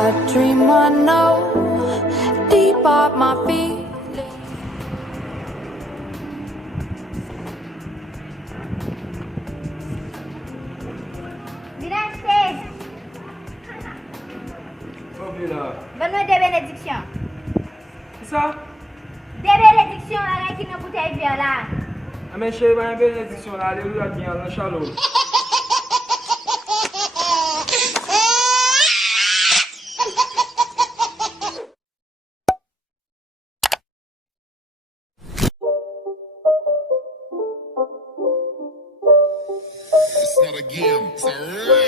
I dream I know deep up my feet. Bonne des bénédictions. C'est ça? Des bénédictions là qui nous bouteille bien là. Ah mais chérie, une bénédiction là, alléluia, bien dans chaleur. It's not a game, it's a rap.